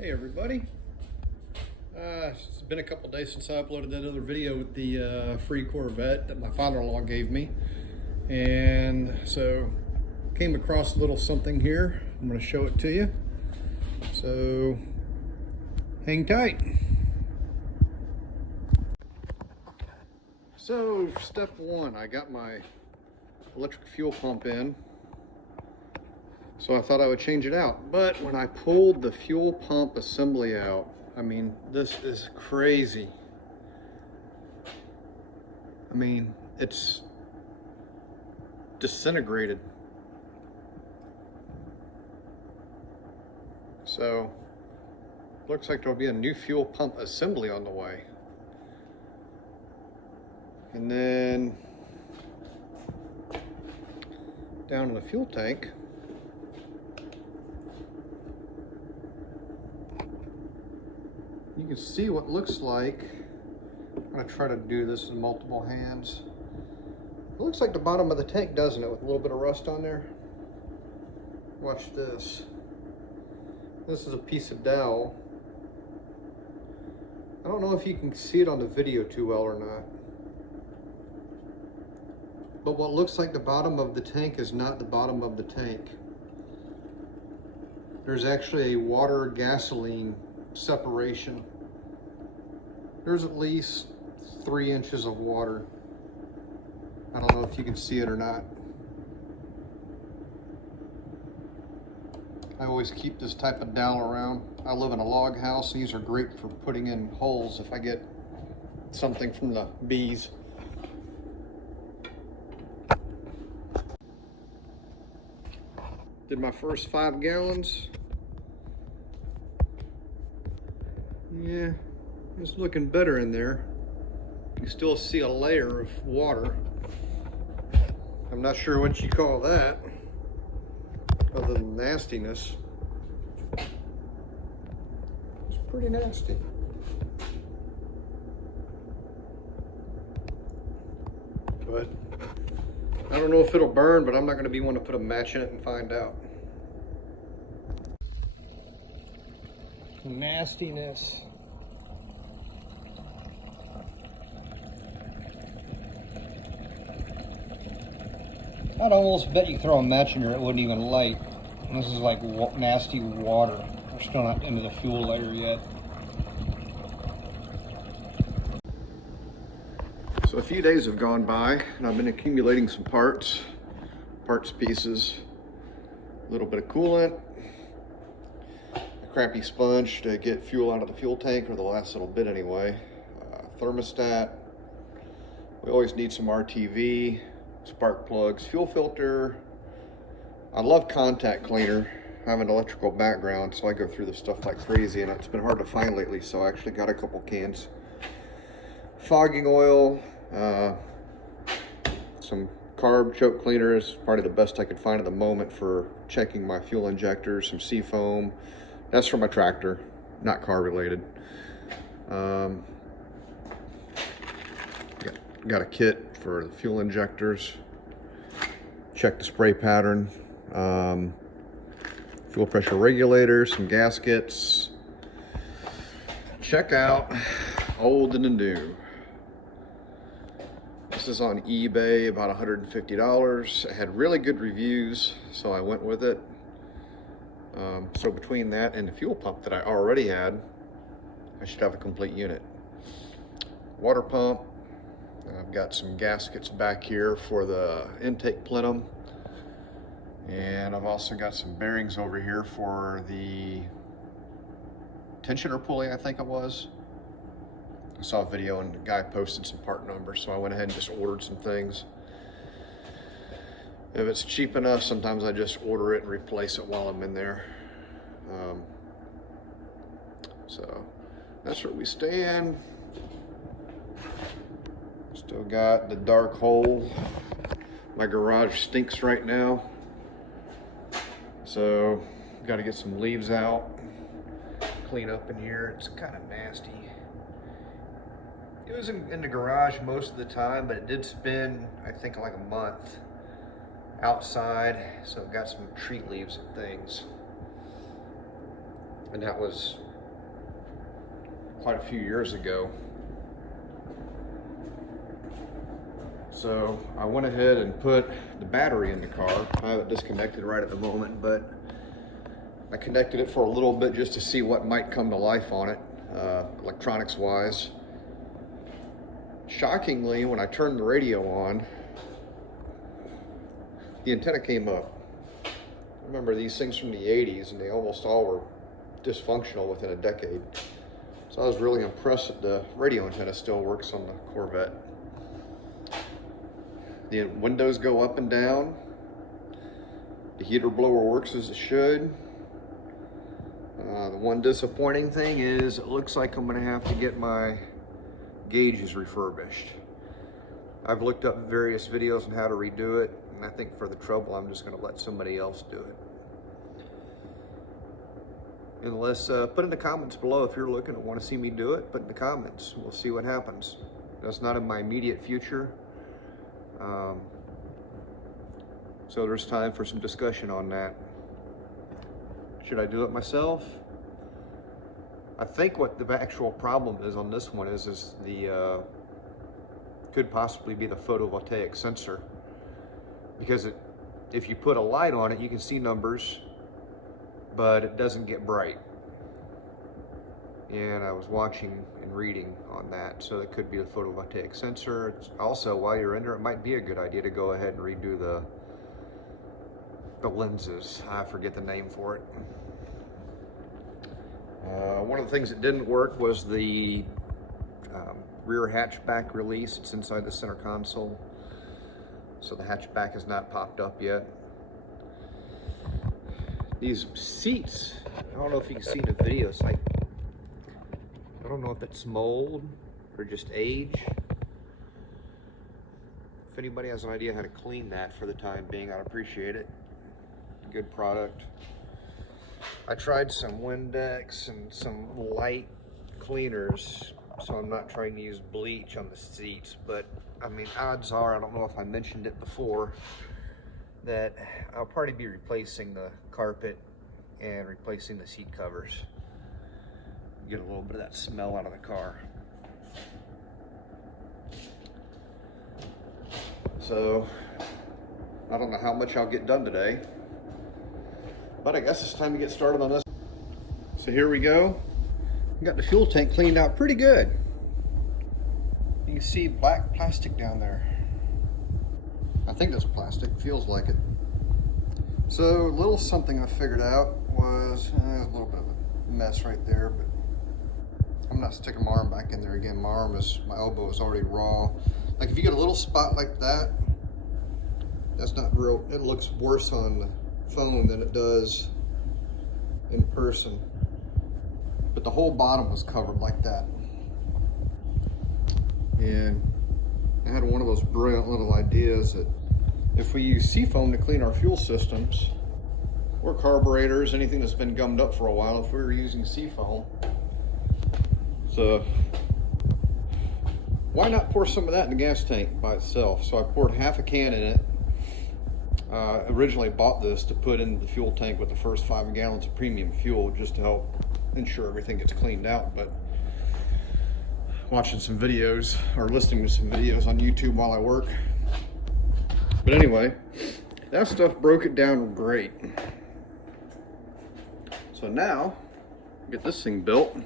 Hey everybody, it's been a couple days since I uploaded that other video with the free Corvette that my father-in-law gave me, and so came across a little something here. I'm going to show it to you, so hang tight. So step one, I got my electric fuel pump in. So I thought I would change it out, but when I pulled the fuel pump assembly out, I mean, this is crazy. I mean, it's disintegrated. So looks like there'll be a new fuel pump assembly on the way. And then down in the fuel tank, you can see what looks like. I'm going to try to do this in multiple hands. It looks like the bottom of the tank, doesn't it, with a little bit of rust on there? Watch this. This is a piece of dowel. I don't know if you can see it on the video too well or not, but what looks like the bottom of the tank is not the bottom of the tank. There's actually a water gasoline separation. There's at least 3 inches of water. I don't know if you can see it or not. I always keep this type of dowel around. I live in a log house. These are great for putting in holes if I get something from the bees. Did my first 5 gallons. Yeah, it's looking better in there. You can still see a layer of water. I'm not sure what you call that, other than nastiness. It's pretty nasty. But I don't know if it'll burn, but I'm not going to be one to put a match in it and find out. Nastiness. I'd almost bet you throw a match in here, it wouldn't even light. And this is like nasty water. We're still not into the fuel layer yet. So a few days have gone by, and I've been accumulating some parts pieces, a little bit of coolant, a crappy sponge to get fuel out of the fuel tank, or the last little bit anyway, thermostat. We always need some RTV, spark plugs, fuel filter. I love contact cleaner. I have an electrical background, so I go through this stuff like crazy, and it's been hard to find lately, so I actually got a couple cans. Fogging oil, some carb choke cleaner is probably the best I could find at the moment for checking my fuel injectors, some sea foam. That's for my tractor, not car related. Got a kit for the fuel injectors. Check the spray pattern. Fuel pressure regulator, some gaskets. Check out old and new. This is on eBay, about $150. It had really good reviews, so I went with it. So between that and the fuel pump that I already had, I should have a complete unit. Water pump. I've got some gaskets back here for the intake plenum. And I've also got some bearings over here for the tensioner pulley, I think it was. I saw a video and the guy posted some part numbers, so I went ahead and just ordered some things. If it's cheap enough, sometimes I just order it and replace it while I'm in there. So that's where we stand. Still got the dark hole. My garage stinks right now, so got to get some leaves out, clean up in here. It's kind of nasty. It was in the garage most of the time, but it did spend, I think, like a month outside, so got some tree leaves and things. And that was quite a few years ago. So I went ahead and put the battery in the car. I have it disconnected right at the moment, but I connected it for a little bit just to see what might come to life on it, electronics wise. Shockingly, when I turned the radio on, the antenna came up. I remember these things from the 80s, and they almost all were dysfunctional within a decade. So I was really impressed that the radio antenna still works on the Corvette. The windows go up and down. The heater blower works as it should. The one disappointing thing is it looks like I'm gonna have to get my gauges refurbished. I've looked up various videos on how to redo it, and I think for the trouble, I'm just gonna let somebody else do it. Unless, put in the comments below if you're looking and want to see me do it, put in the comments. We'll see what happens. That's not in my immediate future. So there's time for some discussion on that. Should I do it myself? I think what the actual problem is on this one is the, could possibly be the photovoltaic sensor. Because if you put a light on it, you can see numbers, but it doesn't get bright. And I was watching and reading on that, so it could be the photovoltaic sensor. Also, while you're in there, it might be a good idea to go ahead and redo the lenses. I forget the name for it. One of the things that didn't work was the rear hatchback release. It's inside the center console, so the hatchback has not popped up yet. These seats, I don't know if you can see in the video, it's like, I don't know if it's mold or just age. If anybody has an idea how to clean that for the time being, I'd appreciate it. Good product. I tried some Windex and some light cleaners, so I'm not trying to use bleach on the seats, but I mean, odds are, I don't know if I mentioned it before, that I'll probably be replacing the carpet and replacing the seat covers. Get a little bit of that smell out of the car. So, I don't know how much I'll get done today, but I guess it's time to get started on this. So here we go. We got the fuel tank cleaned out pretty good. You can see black plastic down there. I think that's plastic, feels like it. So a little something I figured out was a little bit of a mess right there, but I'm not sticking my arm back in there again. My elbow is already raw. Like if you get a little spot like that, that's not real. It looks worse on the phone than it does in person. But the whole bottom was covered like that. And I had one of those brilliant little ideas that if we use seafoam to clean our fuel systems or carburetors, anything that's been gummed up for a while, if we were using seafoam, so why not pour some of that in the gas tank by itself? So I poured half a can in it. Originally bought this to put in the fuel tank with the first 5 gallons of premium fuel just to help ensure everything gets cleaned out. But watching some videos or listening to some videos on YouTube while I work. But anyway, that stuff broke it down great. So now, get this thing built,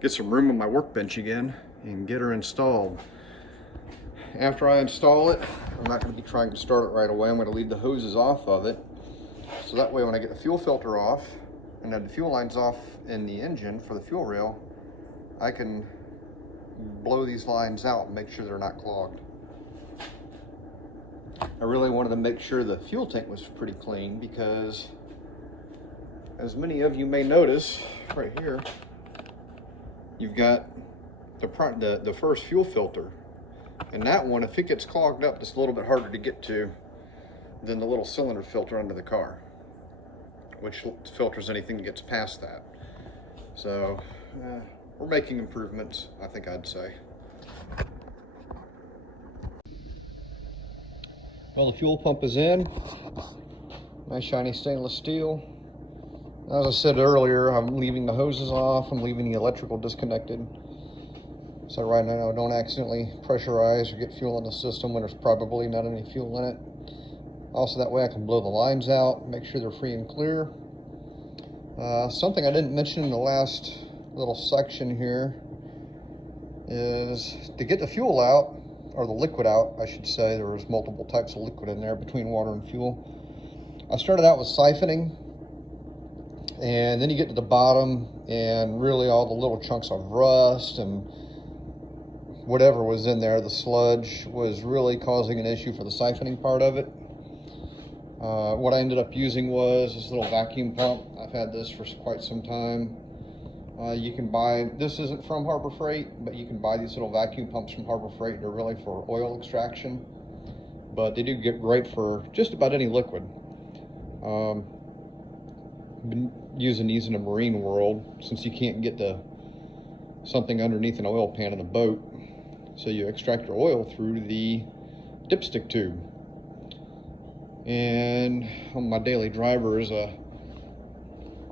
get some room on my workbench again, and get her installed. After I install it, I'm not going to be trying to start it right away. I'm going to leave the hoses off of it. So that way when I get the fuel filter off, and then the fuel lines off in the engine for the fuel rail, I can blow these lines out and make sure they're not clogged. I really wanted to make sure the fuel tank was pretty clean because, as many of you may notice, right here, you've got the first fuel filter. And that one, if it gets clogged up, it's a little bit harder to get to than the little cylinder filter under the car, which filters anything that gets past that. So we're making improvements, I think I'd say. Well, the fuel pump is in. Nice shiny stainless steel. As I said earlier, I'm leaving the hoses off, I'm leaving the electrical disconnected. So right now I don't accidentally pressurize or get fuel in the system when there's probably not any fuel in it. Also, that way I can blow the lines out, make sure they're free and clear. Something I didn't mention in the last little section here is to get the fuel out, or the liquid out, I should say. There was multiple types of liquid in there between water and fuel. I started out with siphoning, and then you get to the bottom, and really all the little chunks of rust and whatever was in there, the sludge, was really causing an issue for the siphoning part of it. What I ended up using was this little vacuum pump. I've had this for quite some time. You can buy, this isn't from Harbor Freight, but you can buy these little vacuum pumps from Harbor Freight. They're really for oil extraction, but they do get great for just about any liquid. Been using these in the marine world since you can't get to something underneath an oil pan in a boat. So you extract your oil through the dipstick tube. And on my daily driver is a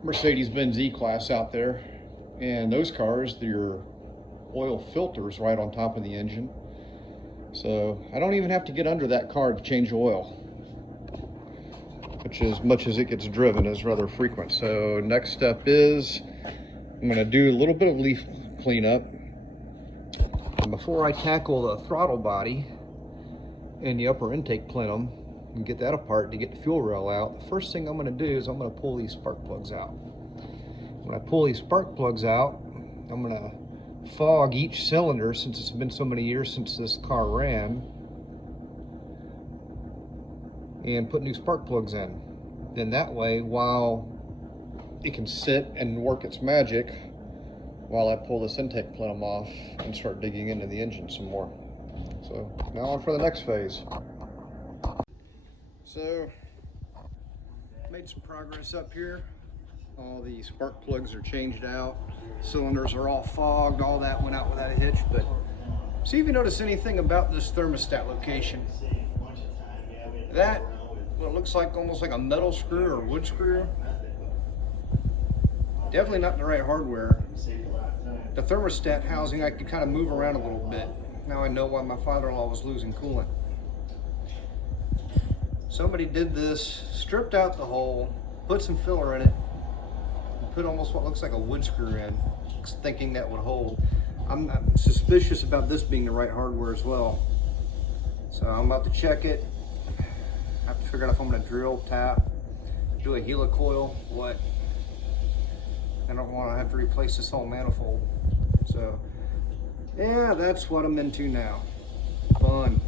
Mercedes-Benz E-Class out there. And those cars, your oil filters right on top of the engine. So I don't even have to get under that car to change oil, which, as much as it gets driven, is rather frequent. So next step is I'm going to do a little bit of leaf cleanup. And before I tackle the throttle body and the upper intake plenum and get that apart to get the fuel rail out, the first thing I'm going to do is I'm going to pull these spark plugs out. When I pull these spark plugs out, I'm going to fog each cylinder, since it's been so many years since this car ran, and put new spark plugs in. Then that way, while it can sit and work its magic, while I pull this intake plenum off and start digging into the engine some more. So now on for the next phase. So made some progress up here. All the spark plugs are changed out, cylinders are all fogged, all that went out without a hitch. But see if you notice anything about this thermostat location. That, what looks like almost like a metal screw or wood screw, definitely not the right hardware. The thermostat housing I could kind of move around a little bit. Now I know why my father-in-law was losing coolant. Somebody did this, stripped out the hole, put some filler in it, and put almost what looks like a wood screw in, thinking that would hold. I'm suspicious about this being the right hardware as well. So I'm about to check it. I have to figure out if I'm going to drill, tap, do a helicoil, what. I don't want to have to replace this whole manifold. So yeah, that's what I'm into now. Fun.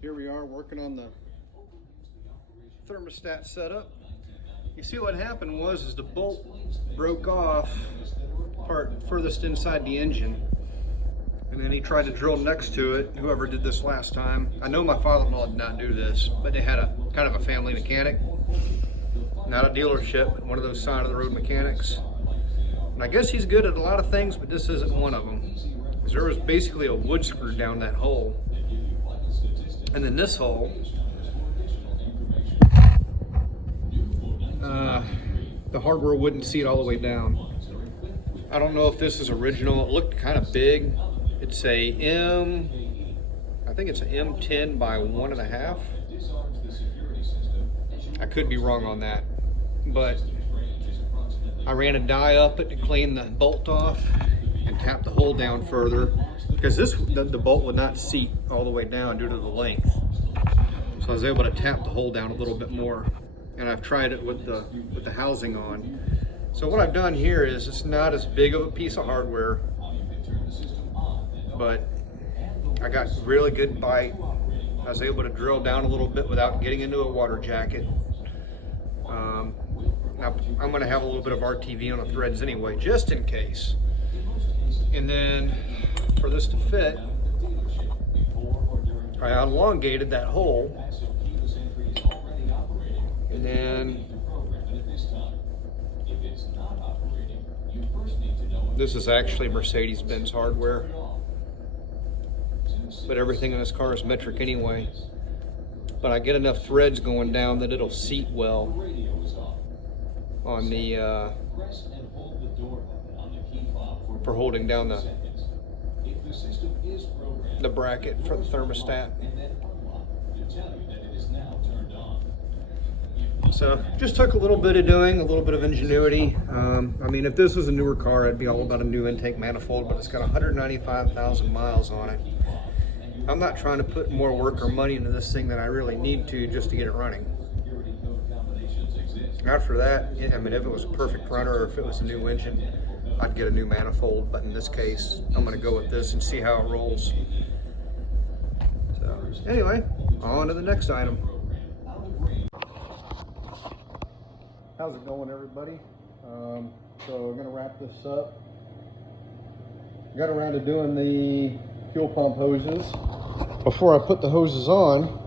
Here we are working on the thermostat setup. You see what happened was the bolt broke off part furthest inside the engine, and then he tried to drill next to it. Whoever did this last time, I know my father-in-law did not do this, but they had a kind of a family mechanic, not a dealership, but one of those side of the road mechanics. And I guess he's good at a lot of things, but this isn't one of them. Because there was basically a wood screw down that hole. And then this hole, the hardware wouldn't see it all the way down. I don't know if this is original. It looked kind of big. It's a I think it's an M10 by 1.5. I could be wrong on that, but I ran a die up it to clean the bolt off and tap the hole down further, because the bolt would not seat all the way down due to the length. So I was able to tap the hole down a little bit more, and I've tried it with the housing on. So what I've done here is, it's not as big of a piece of hardware, but I got really good bite. I was able to drill down a little bit without getting into a water jacket. Now I'm going to have a little bit of RTV on the threads anyway, just in case. And then for this to fit, I elongated that hole, and then this is actually Mercedes-Benz hardware, but everything in this car is metric anyway. but I get enough threads going down that it'll seat well on the for holding down the bracket for the thermostat. So just took a little bit of doing, a little bit of ingenuity. I mean, if this was a newer car, it'd be all about a new intake manifold, but it's got 195,000 miles on it. I'm not trying to put more work or money into this thing than I really need to just to get it running. After that, I mean, if it was a perfect runner or if it was a new engine, I'd get a new manifold, but in this case, I'm gonna go with this and see how it rolls. So anyway, on to the next item. How's it going, everybody? So we're gonna wrap this up. Got around to doing the fuel pump hoses. Before I put the hoses on,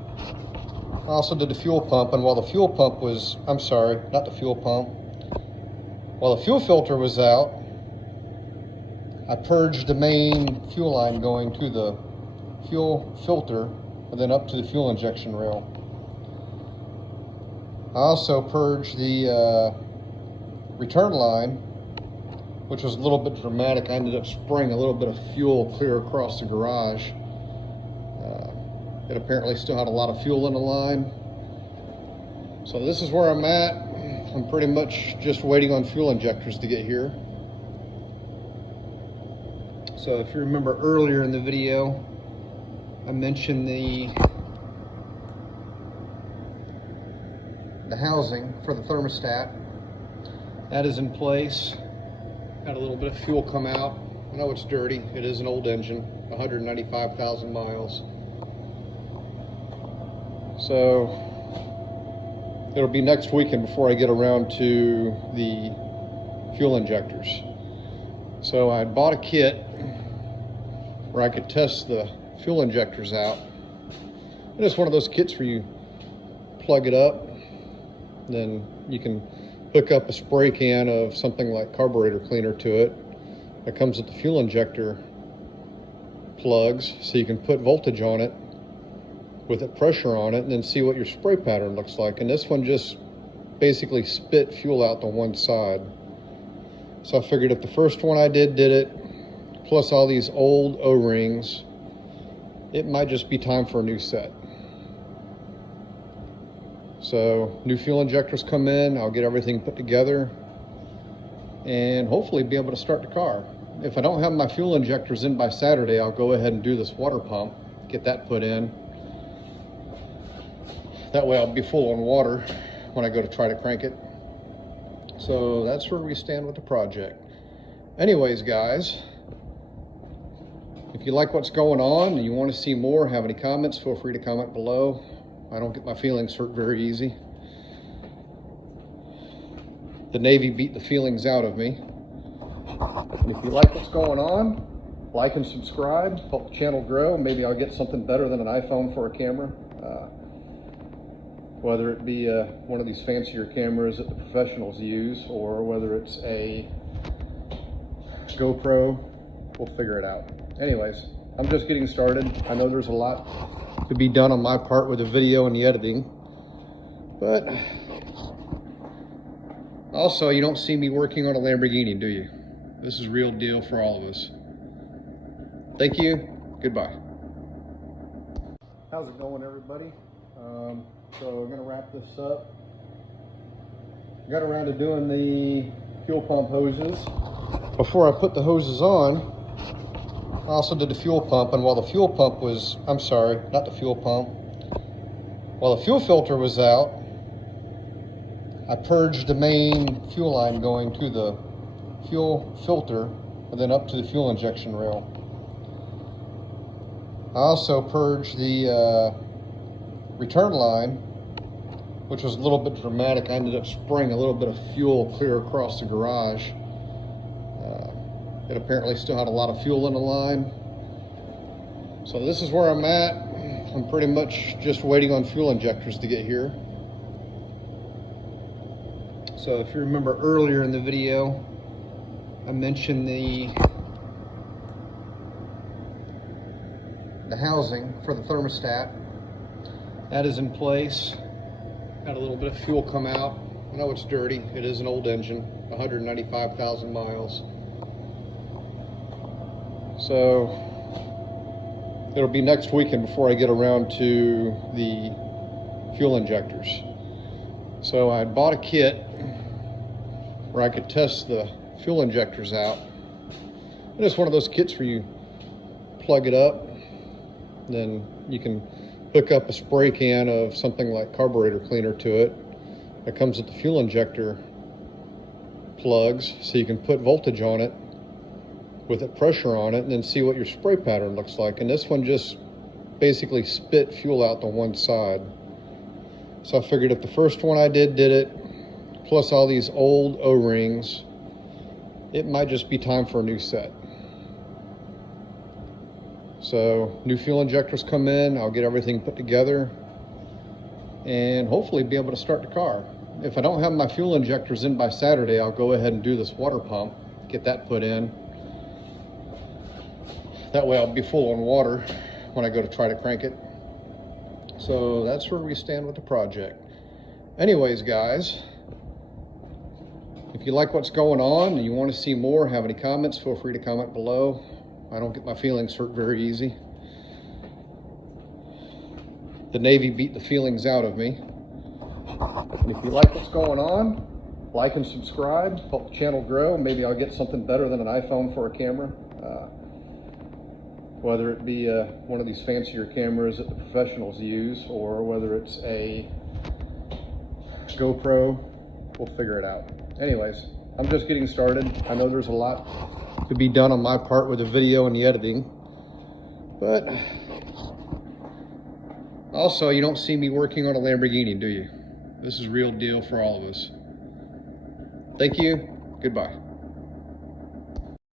I also did the fuel pump, and while the fuel pump was, I'm sorry, not the fuel pump. While the fuel filter was out, I purged the main fuel line going to the fuel filter and then up to the fuel injection rail. I also purged the return line, which was a little bit dramatic. I ended up spraying a little bit of fuel clear across the garage. It apparently still had a lot of fuel in the line. So this is where I'm at. I'm pretty much just waiting on fuel injectors to get here. So if you remember earlier in the video, I mentioned the housing for the thermostat. That is in place. Got a little bit of fuel come out. I know it's dirty. It is an old engine, 195,000 miles. So it'll be next weekend before I get around to the fuel injectors. So I bought a kit where I could test the fuel injectors out. And it's one of those kits where you plug it up, then you can hook up a spray can of something like carburetor cleaner to it. It comes with the fuel injector plugs, so you can put voltage on it with it pressure on it and then see what your spray pattern looks like. And this one just basically spit fuel out to one side. So I figured if the first one I did it, plus all these old O-rings, it might just be time for a new set. So new fuel injectors come in, I'll get everything put together and hopefully be able to start the car. If I don't have my fuel injectors in by Saturday, I'll go ahead and do this water pump, get that put in. That way I'll be full on water when I go to try to crank it. So that's where we stand with the project. Anyways, guys, if you like what's going on and you want to see more, have any comments, feel free to comment below. I don't get my feelings hurt very easy. The Navy beat the feelings out of me. If you like what's going on, like and subscribe, help the channel grow. Maybe I'll get something better than an iPhone for a camera. Whether it be one of these fancier cameras that the professionals use, or whether it's a GoPro, we'll figure it out. Anyways, I'm just getting started. I know there's a lot to be done on my part with the video and the editing, but also you don't see me working on a Lamborghini, do you? This is real deal for all of us. Thank you. Goodbye. How's it going, everybody? So we're going to wrap this up. Got around to doing the fuel pump hoses. Before I put the hoses on, I also did the fuel pump, and while the fuel pump was, I'm sorry, not the fuel pump. While the fuel filter was out, I purged the main fuel line going to the fuel filter and then up to the fuel injection rail. I also purged the return line, which was a little bit dramatic. I ended up spraying a little bit of fuel clear across the garage. It apparently still had a lot of fuel in the line. So this is where I'm at. I'm pretty much just waiting on fuel injectors to get here. So if you remember earlier in the video, I mentioned the housing for the thermostat. That is in place. Got a little bit of fuel come out. I know it's dirty. It is an old engine, 195,000 miles. So it'll be next weekend before I get around to the fuel injectors. So I bought a kit where I could test the fuel injectors out. And it's one of those kits where you plug it up, then you can hook up a spray can of something like carburetor cleaner to it. It comes with the fuel injector plugs, so you can put voltage on it with it pressure on it and then see what your spray pattern looks like. And this one just basically spit fuel out to one side. So I figured if the first one I did it, plus all these old O-rings, it might just be time for a new set. So new fuel injectors come in, I'll get everything put together and hopefully be able to start the car. If I don't have my fuel injectors in by Saturday, I'll go ahead and do this water pump, get that put in. That way I'll be full on water when I go to try to crank it. So that's where we stand with the project. Anyways, guys, if you like what's going on and you want to see more, have any comments, feel free to comment below. I don't get my feelings hurt very easy. The Navy beat the feelings out of me. And if you like what's going on, like and subscribe, help the channel grow. Maybe I'll get something better than an iPhone for a camera. Whether it be one of these fancier cameras that the professionals use, or whether it's a GoPro, we'll figure it out. Anyways, I'm just getting started. I know there's a lot to be done on my part with the video and the editing, but also you don't see me working on a Lamborghini, do you? This is real deal for all of us. Thank you. Goodbye.